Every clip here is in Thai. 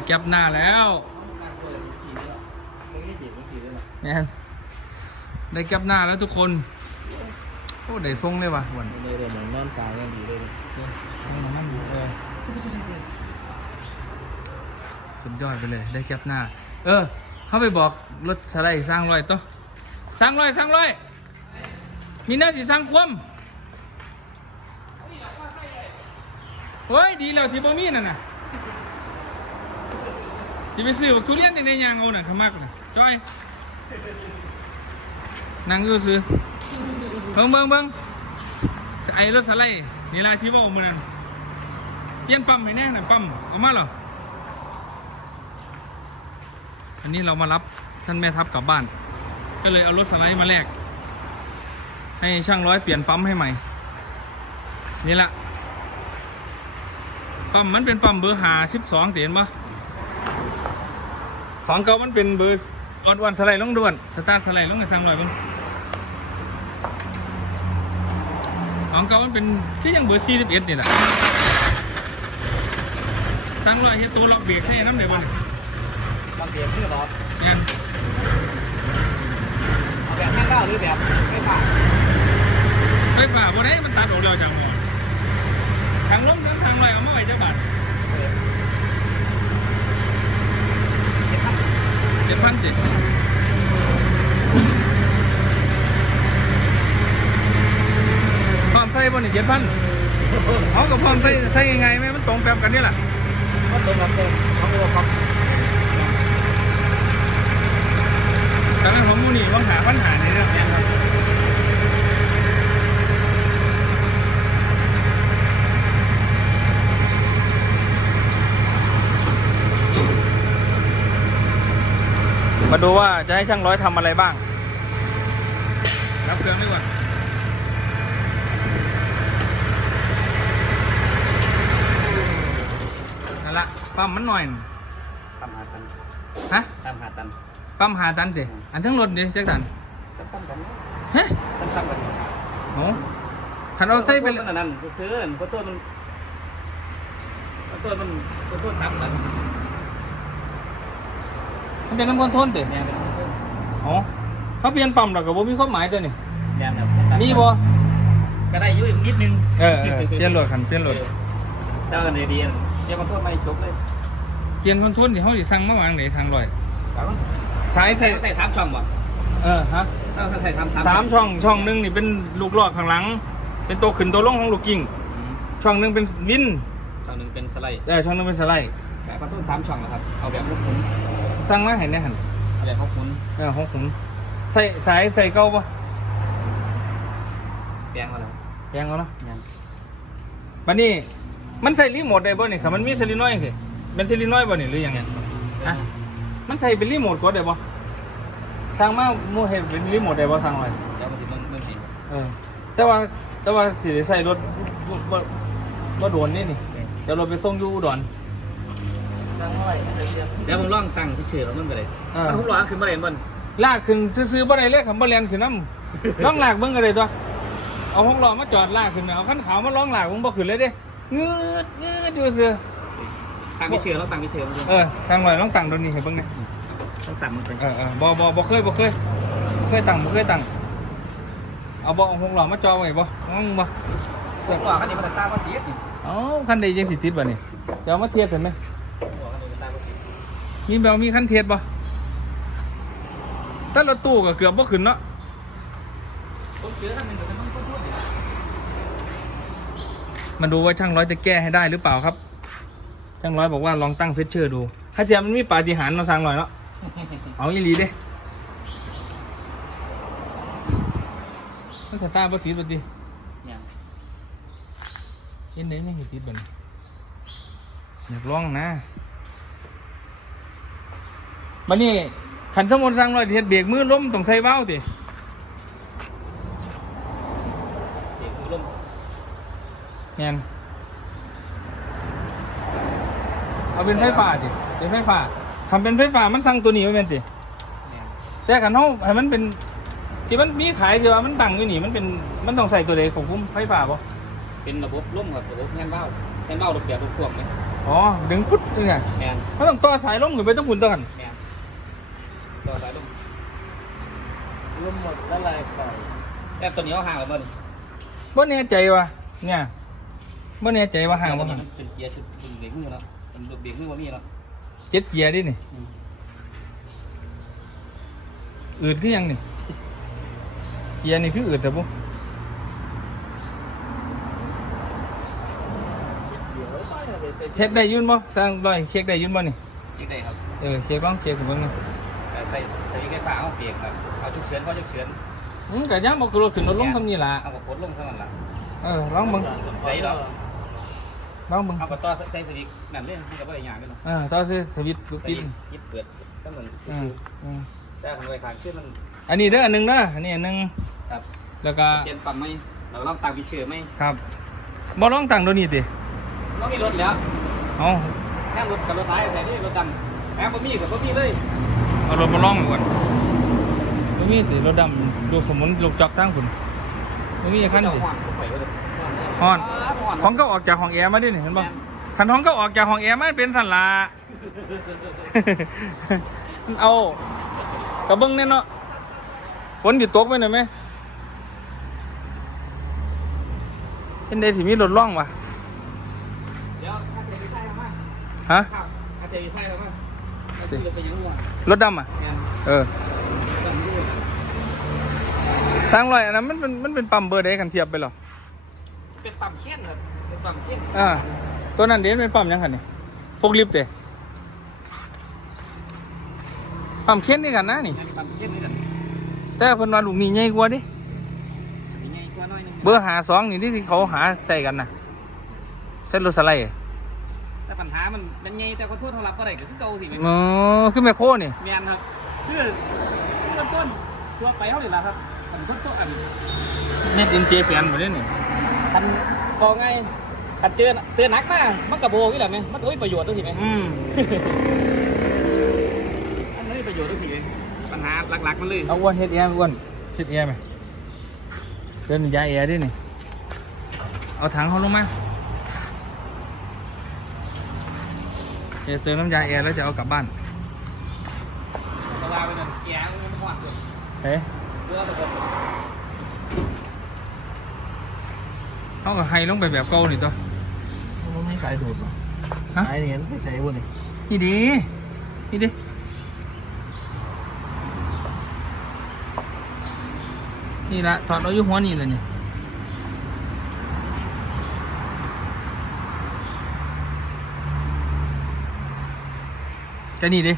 ได้แก๊ปหน้าแล้วแม่นได้แก๊ปหน้าแล้วทุกคน โอ้ได้ทรงเลยว่ะวันเลยเลยเหมือนนอนสายยังดีเลยนั่นเออสุดยอดไปเลย ได้แก๊ปหน้า เออ เขาไปบอกรถสไลด์สร้างรอยต่อสร้างรอยสร้างรอย มีหน้าสิสร้างความเฮ้ย ดีแล้วที่บ่มีนั่นน่ะ ที่ไปซื้อทุเรียนในในยางเอาน่ะขมักน่ะจ้อยนั่งอยู่ซื้อเบิ่งเบิ่งเบิ่งไอ้รถสไลด์นี่ละที่ว่าเอามือนั้นเปลี่ยนปั๊มให้แน่น่ะปั๊มเอามาเหรออันนี้เรามารับท่านแม่ทัพกลับบ้าน ก็เลยเอารถสไลด์มาแลกให้ช่างร้อยเปลี่ยนปั๊มให้ใหม่ นี่แหละปั๊มมันเป็นปั๊มเบอร์หาสิบสองเตียนปะ ของเก่ามันเป็นเบอร์ออดวันสไลด์ลงด่วนสตาร์ทสไลด์ลงในช่างร้อยมึงของเก่ามันเป็นที่ยังเบอร์สี่สิบเอ็ดนี่แหละช่างร้อยเฮ็ดตัวล็อกเบรกให้น้ำเดี๋ยววันบางเดียชื่อรถเนี่ยเอาแบบข้างเก้าหรือแบบไม่ผ่านไฟฟ้าบ่ได้มันตัดออกแล้วจากหมอทางลงทั้งทางลอยเอามาไว้เจ้าบาท จ็ดพันเจ็ดพร้อมใส่บนนี่เจ็ดพันเอากับพร้อมใส่ใส่ยังไงไหมมันตรงแบบกันนี่แหละมันตรงกับตรงทั้งหมดครับแต่นั้นของมูนี่ว่างหาปัญหาในเรื่องนี้ครับ มาดูว่าจะให้ช่างร้อยทำอะไรบ้าง รับเครื่องดีกว่านั่นละปั๊มมันหน่อยน่ะตามหาตันฮะ ตามหาตัน ปั๊มหาตันสิอันทั้งรถดิเช็คตัน ซ้ำๆกันเฮ้ยซ้ำๆกันโอ้ขันเอาใส่ไปมันอันนั้นซื้อเพราะต้นมันต้นมันต้นซ้ำกัน มันเป็นน้ำคนทนติเนี่ยเป็นอ๋อเขาเปลี่ยนปั๊มแล้วก็บ่มีความหมายตัวนี่เนี่ยแบบมีบ่ก็ได้ยุ่ยนิดนึงเออเออเปลี่ยนรถขันเปลี่ยนรถเจ้ากันดีๆเดี๋ยวมันโทษไม่จบเลยเปลี่ยนคนทนที่เขาสิสั่งมาวางไหนทางลอยแล้วสายใส่ใส่ใส่สามช่องบ่เออฮะถ้าใส่สามสามสามช่องช่องหนึงนี่เป็นลูกลอกข้างหลัง เป็นตัวขึ้นตัวลงของลูกกิ้งช่องหนึงเป็นวินช่องหนึ่งเป็นสไลด์เออช่องหนึงเป็นสไลด์แต่ก็ต้นสามช่องนะครับเอาแบบพวกคุณ สั่งมาให้แน่หันเอาแบบพวกคุณเออของผมใส่สายใส่เก่าปะแปลงมาแล้วแยังเอาเนาะยังบัดนี้มันใส่รีโมทได้บ่นี่ครับมันมีเซลินอยสิเป็นเซลินอยบ่นี่หรือยังไงฮะมันใส่เป็นรีโมทกดได้บ่สั่งมาหมู่เฮ็ดเป็นรีโมทได้บ่สั่งไว้เดี๋ยวมันสิมันมันสิเออแต่ว่าแต่ว่าสิได้ใส่รถบ่บ่บ่โดนนี่นี่เดี๋ยวรถไปส่งอยู่อุดร เดี๋ยวผมลองตั้งที่เชื่อแล้วมันไปเลยเออ มันทุกร้านขึ้นมาเลยมันลากขึ้นซื้อๆบ่ได้เลยคำบ่แล่นขึ้นนำลองลากเบิ่งก็ได้ตัว เอาห้องล้อมาจอดลากขึ้นน่ะเอาคันขาวมาลองลากผมบ่ขึ้นเลยเด้งืดงืดอยู่ซื่อตั้งที่เชื่อแล้วตั้งที่เชื่อมันเออทางหน่อยลองตั้งตัวนี้ให้เบิ่งนี่ต้องตั้งมันไปเออเออบ่บ่บ่เคยบ่เคยบ่เคยตั้งบ่เคยตั้งเอาบ่เอาห้องล้อมาจอไว้บ่งงบ่ผมว่าคันนี้มันตั้งว่าติดนี่เอ้าคันใดยังสิติดบ่นี่เดี๋ยวเอามาเทียบกันไหม ผมว่าคันนี้มันตั้งว่าติด มีแบบมีคันเทียบบ่แต่รถตู้ก็เกือบบ่ขึ้นเนาะมเชื่อคันนึงแต่มันต้องพูดดิมาดูว่าช่างร้อยจะแก้ให้ได้หรือเปล่าครับ ช่างร้อยบอกว่าลองตั้งเฟชเชอร์ดู ถ้าเทียมมันมีปาฏิหาริย์เราสั่งหน่อยเนาะ เอาอีหลีเด้มันสตาร์ทบ่ติดบ่ติเนี่ยเห็นไหนไม่เห็นติดบ่นี่อยากลองนะ บัดนี้ขันสมมุติสั่งร้อยเฮ็ดเบรกมือล้มต้องใส่ว้าวติเด็กมือล่มแม่นเอาเป็นไฟฟ้าติเป็นไฟฟ้าทำเป็นไฟฟ้ามันสั่งตัวนี้ไว้แม่นติเนี่ยแต่ขันเขาให้มันเป็นที่มันมีขายที่ว่ามันตั้งอยู่นี่มันเป็นมันต้องใส่ตัวใดของคุมไฟฟ้าบ่เป็นระบบล่มกับระบบแฮนด์เบ้าแฮนด์เบ้าระเบียบระบบควบไหมอ๋อดึงปุ๊บนี่ไงแมนเขาต้องต่อสายลมขึ้นไปต้องหุ่นตัวกันแมน ต่อสายลมรวมหมดละลายไฟแต่ตัวนี้เขาห่างแล้วบ่นี่บ่แน่ใจว่ะเนี่ยบ่แน่ใจว่าห่างบ่ตัวห่างนี้มันเป็นเกียร์ชุดเป็นเบรกมือเนาะเป็นเบรกมือว่ามีเนาะเจ็ดเกียร์ดินี่อืมอืดคือหยังนี่เกียร์นี่คืออืดแต่บ่เดี๋ยวไปเลยใส่เช็คได้อยุ่นบ่สร้างร้อยเช็คได้อยุ่นบ่นี่เช็คได้ครับเออเช็คลองเช็คเบิ่งหนะแต่ ใส่ใส่ไฟฟ้าเอาเปียกครับเอาฉุกเฉินเขาฉุกเฉินอืมก็ย่างบ่คือรถขึ้นรถลงซำนี้ล่ะเอากับโพดลงเท่านั้นล่ะเออลองเบิ่งได้หรอลองเบิ่งเอากับต่อใส่สวิกนั่นเลยมันก็บ่ได้ยากกันเนาะเออต่อสิสวิตช์สปิวิดกยิบเปิดสำนันอืมอืมแต่คนไว้ข้างชื่อมันอันนี้เด้ออันหนึงเด้ออันนี้อันหนึงครับแล้วก็เปลี่ยนปั๊มไหมเราลองตามพิเชอร์ไหมครับบ่ลองตั้งตัวนี้ติเรามีรถแล้วเอาแค่รถกับรถท้ายใส่ที่รถดำแอมบ่มีกับบ่มีเลย เอารถมาลองก่อนบ่มีติรถดำลูกสมุนลูกจอกทางพุ่นบ่มีคันเจ้าติห่อนผมไปเลยฮ้อนห่อนของก็ออกจากห้องแอร์มาดินี่เห็นบ่คันห้องก็ออกจากห้องแอร์มาเป็นสันลามันเอากระเบื้องเนี่ยเนาะฝนหยุดตกไปหน่อยไหมเป็นเดสิมีรถร่องวะเดี๋ยวถ้าเจอไปใส่มาฮะครับถ้าเจอไปใส่มาเราคือเราไปยังหัว รถดำอะแม่นเออดำด้วยทางลอยอันนั้นมันเป็นมันเป็นปั๊มเบอร์ใดกันเทียบไปหรอ เป็นปั๊มเขี้ยนครับ เป็นปั๊มเขี้ยนอ่า ตัวนั้นเด่นเป็นปั๊มยังไงนี่โฟกลิฟต์เด้ปั๊มเค้นนี่กันนะนี่เป็นปั๊มเขี้ยนนี่แหละแต่เพิ่นว่าลูกนี่ใหญ่กว่าดิสีใหญ่กว่าน้อยนึงเบอร์หาสองนี่ที่เขาหาใส่กันนะใส่รถสไลด์ แต่ปัญหามันเป็นไงแต่ขอโทษเขารับอะไรก็คือเก่าสิแม่นอ๋อขึ้นแมคโครนี่แม่นครับ คือเริ่มต้นทั่วไปเท่านี้แหละครับมันต้นต้นอันเน็ตอินเจแฟนหมดเลยนี่คันบอกไงคันเจอเตือนนักมามันกระโบกี่แหละไหมมันก็มีประโยชน์ด้วยสิไหมอืมมันไม่มีประโยชน์ด้วยสิไหมปัญหาหลักๆมันเลยเอาอ้วนเฮ็ดแอร์อ้วนเฮ็ดแอร์ไหมเดินยาแอร์ด้วยนี่เอาถังเขาลงมา เดี๋ยวเติมน้ำยาแอร์แล้วจะเอากลับบ้านเวลาไปเดินแก่มันหวานเลยเฮ้ยเพื่อประโยชน์เขาก็ให้ลงไปแบบเก่านี่ตัวมันไม่สายดูดหรอฮะสายเนี่ยไม่ใส่บุญนี่นี่ดีนี่ดินี่ละถอดเอาอยู่หัวนี่เลยนี่ จะนี่ดิ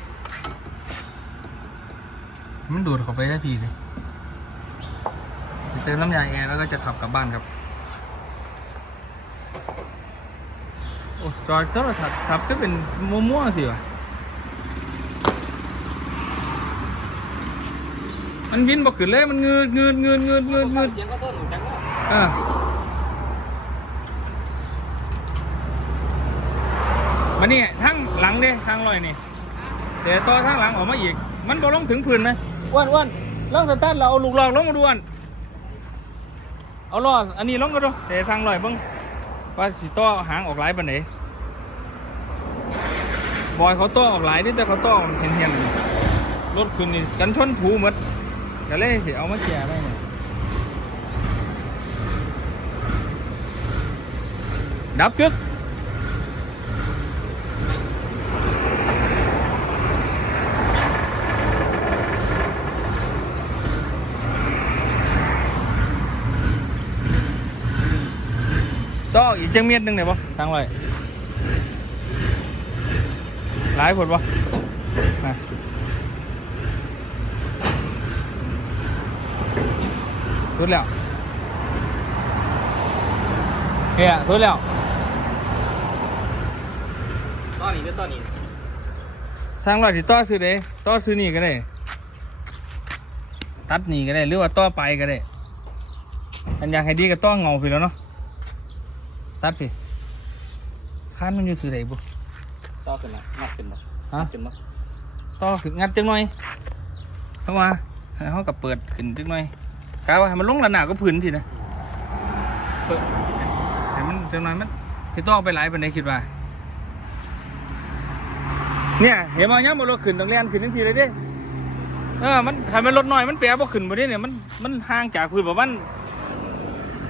มันดูดเข้าไปได้พีเลยเติมน้ำยาแอร์แล้วก็จะขับกลับบ้านครับ โอ้จอดโทรศัพท์ขับก็เป็นมั่วๆสิวะมันวินบอกขึ้นเลยมันเงืดเงืดเงืดเงืดเงืดเงืดเสียงก็ต้นจังเนาะเออมานี่ทางหลังเด้ทางลอยนี่ เดี๋ยวต่อทางหลังออกมาอีก มันบอลงถึงพื้นไหมอ้วนอ้วนลองสตาร์ทเราเอาลูกหลอกลงมาดูอันเอาล้ออันนี้ลงก็ดูเดี๋ยวทางลอยเบ้างว่าสิต่อหางออกหลายปันไหนบอยเขาต่อออกหลายนี่แต่เขาต่อออกเห็นๆรถคุณนี่กันชนถูหมดก็เลยสิเอามาแก่ไปเนี่ยดับกึกต่ ออีกจังเมียดหนึงได้ปะทางไรหลายผลปะมาสุดแล้วเฮียสุดแล้วตอนนี้ก็ตอนนี้สร้างรอยที่ต่อซื้อได้ต่อซื้อนี่ก็ได้ ตัดนี่ก็ได้ หรือว่าต่อไปก็ได้อันอยากให้ดีก็ต่อเงาไปแล้วเนาะ ตัดพี่ค้านมันอยู่ซื้อได้บุต่อขึ้นมางัดขึ้นมาฮะขึ้นมาต่อขึ้นงัดจังหน่อยเข้ามาให้เขากับเปิดขึ้นจังหน่อยกะว่าให้มันลงระนาบก็พื้นทีนะเปิดให้มันจังหน่อยมันที่ต่อไปหลายปานใดคิดว่าเนี่ยเห็นบ่ยังบ่รถขึ้นต้องแล่นขึ้นทันทีเลยเด้เออมันถ้ามันรถน้อยมันแปรบ่ขึ้นบ่ได้เนี่ยมันมันห่างจากพื้นประมาณ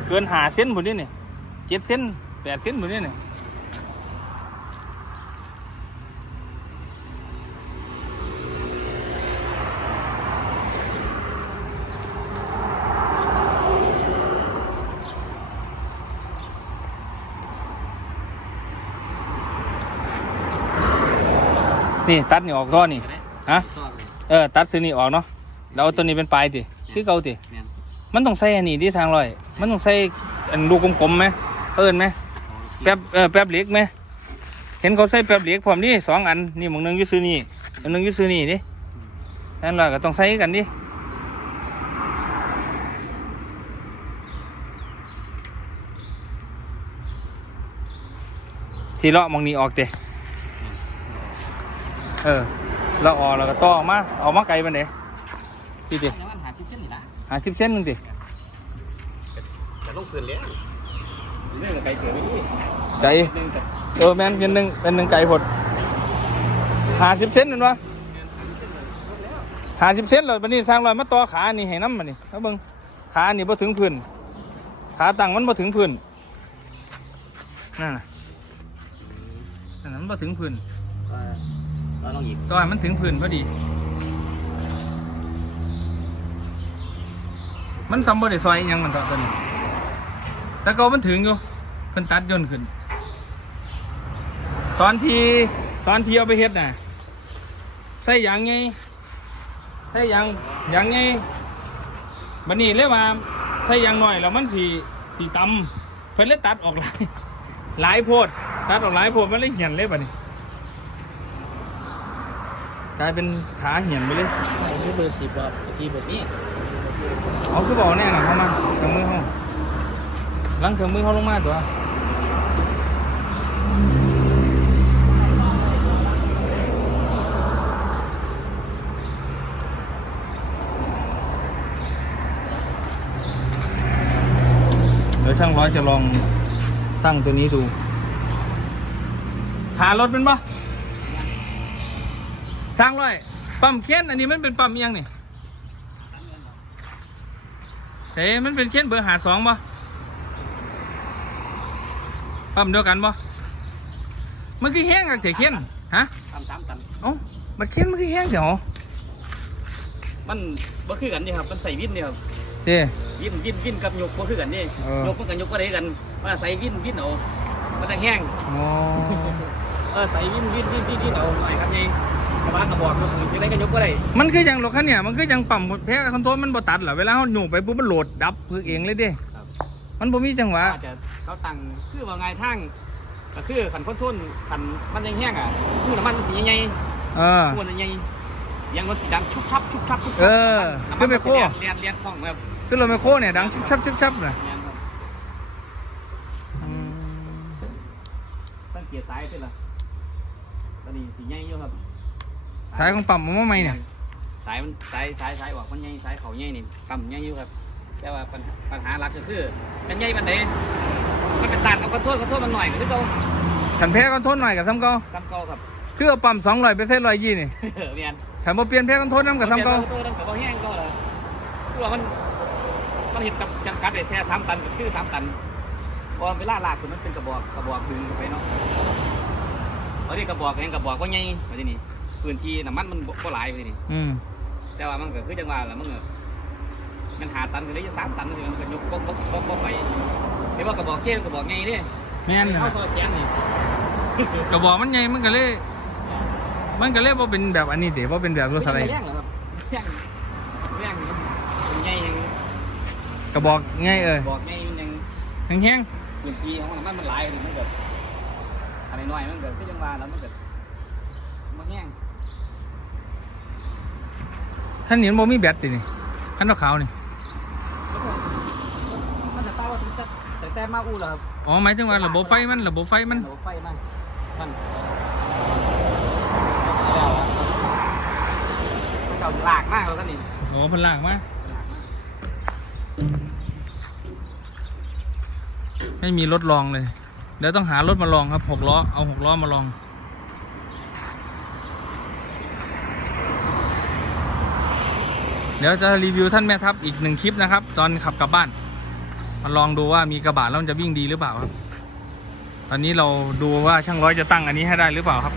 เกิน5เซนบ่ได้เนี่ย 7เซน8เซนบ่ได้เนี่ยนี่ตัดนี่ออกท่อนี่ฮะต่อเลยเออตัดซื้อนี่ออกเนาะแล้วเอาตัวนี้เป็นปลายติคือเก่าติแม่นมันต้องใส่อันนี้ที่ทางลอย มันต้องใส่อันลูกกลมๆไหม เอิญไหมแป๊บเออแป๊บเหล็กไหมเห็นเขาใส่แป๊บเหล็กพร้อมนี่สองอันนี่หมึงหนึงอยูซื้อนี่อันหนึงอยูซื้อนี่ดินั่นลอยก็ต้องใส่กันดิที่เลาะหมองนี้ออกเตะเออเราออกแล้วก็ต่อออกมาออกมาไกลไปไหนพี่ติแต่ว่าหาสิบเส้นนี่ละหาสิบเส้นหนึงติแต่ต้องคืนแล้ว เรื่องกับไปเกิดไม่ดีใจเรื่องกับเออแม่นเป็นหนึ่งเป็นหนึ่งไก่ผดหาสิบเซนนั่นวะหาสิบเซนเลยบันนี้สร้างรอยมาต่อขานี่ให้น้ำมันนี่เอาเบิ่งขานี่พอถึงพื้นขาตั้งมันพอถึงพื้นนั่นน่ะนั่นน่ะมันพอถึงพื้นเราต้องหยิบต่อให้มันถึงพื้นพอดี มันซ้ำบ่ได้ซอยอิหยังมันต่อตัวนี้ แต่ก็มันถึงอยู่เพิ่นตัดย่นขึ้น ตอนที่ตอนที่เอาไปเฮ็ดน่ะใส่ยางไงใส่ยางยางไงบันนี้เลยว่าใส่ยางหน่อยแล้วมันสีสีตำเพิ่นเลยตัดออกหลายหลายโพด ตัดออกหลายโพดมันเลยเหี่ยนเลยบัดนี้กลายเป็นขาเหี่ยนไปเลย นี่เบอร์สิบแล้วตะกี้เบอร์สี่เอาคือบอกแน่หน่อยเข้ามาเครื่องมือเขา ลังเครื่องมือเขาลงมาตัวเดี๋ยวช่างร้อยจะลองตั้งตัวนี้ดูขารถเป็นปะช่างร้อยปั๊มเคียนอันนี้มันเป็นปั๊มยังนี่เฮ้มันเป็นเขียนเบอร์หาสองบ่ ปั๊มเดียวกันบ่มันคือแห้งกับเถเขียนฮะทำสามตันเอ้ามันเขียนมันคือแห้งเดี๋ยวมันบ่คือกันนี่ครับมันใส่วินนี่ครับเด้วินวินวินกับยกบ่คือกันนี่เออยกมันกับยกบ่ได้กันมันใส่วินวินเอามันจะแห้งอ๋อเออใส่วินวินวินวินวินเอาหน่อยครับนี่กระบะกระบอกรถจะได้ก็ยกบ่ได้มันคือยังรถคันเนี่ยมันคือยังปั๊มแพ้คอนโทรลมันบ่ตัดเหรอเวลาเขาโยกไปปุ๊บมันโหลดดับพึกเองเลยเด้ครับ มันบ่มีจังหวะอาจจะเขาตั้งคือว่าไงทางก็คือขันค้นทุนขันมันยังแห้งอะตู้น้ำมันมันสีใหญ่เออๆตู้มันใหญ่เสียงรถสีดังชุบชับชุบชับชุบชับเออน้ำขึ้มันนไปมันโค้สิเลียนเลียนเลียนคล่องแบบคือรถไมคโครเนี่ยดังชิบชับชิบชับน่ะแม่นครับอืมสังเกตสายเป็นล่ะตอนนี้สีใหญ่อยู่ครับสายของปั๊มมันว่าไม่เนี่ยสายมันสายสายสายออกมันใหญ่สายเขาใหญ่นี่ต่ำใหญ่อยู่ครับ แต่ว่าปัญหาปัญหาหลักก็คือมันใหญ่มันเดมันเป็นตัดเอาขอโทษขอโทษมันหน่อยก็คือเขาขันแพ้คอนโทรลหน่อยกับซ้ำเก่าซ้ำเก่าครับคือเอาปั๊มสองร้อยไปใส่ร้อยยี่นี่เรียนขันบ่เปลี่ยนแพ้คอนโทรลน้ำกับซ้ำเก่าตัวนั้นกับว่าแห้งก็เลยคือว่ามันมันเห็นกับจังกัดไอ้แซ่สามตันก็คือสามตันเพอเวลาลากคือมันเป็นกระบอกกระบอกดึงไปเนาะเอาดิกระบอกแห้งกระบอกว่าใหญ่มาที่นี่พื้นที่น้ำมันมันบ่หลายไปที่นี่อืมแต่ว่ามันก็คือจังหวะแล้วมันก็ มันหาตันก็เลยจะสามตันเลยมันก็ยกก็ก็ก็ก็ไปเห็นว่ากระบอกเขี้ยกระบอกไงเนี่ยแม่นน่ะเข้าตัวแขนนี่กระบอกมันใหญ่มันก็เลย มันก็เลยว่าเป็นแบบอันนี้เดี๋ยวว่าเป็นแบบรถสไลด์แรงเหรอครับแรงแรงมันเป็นไงยังกระบอกง่ายเออบอกไงยังแห้งพื้นที่ของมันมันหลายเลยมันเกิดอะไรน้อยมันเกิดที่จังหวะแล้วมันเกิดมันแห้งๆท่านเห็นบ่มีแบตตินี่ ขั้นขาวๆนี่มันจะเต้าถึงจะแต่แต่มาอู้เหรอครับอ๋อหมายถึงว่าระบบไฟมันระบบไฟมัน ระบบไฟมันมันมันเก่าหลากมากเลยท่านนี่โอ้เพันลากมาไม่มีรถลองเลยเดี๋ยวต้องหารถมาลองครับหกล้อเอาหกล้อมาลอง เดี๋ยวจะรีวิวท่านแม่ทัพอีกหนึ่งคลิปนะครับ ตอนขับกลับบ้านมาลองดูว่ามีกระบะแล้วมันจะวิ่งดีหรือเปล่าครับ ตอนนี้เราดูว่าช่างร้อยจะตั้งอันนี้ให้ได้หรือเปล่าครับ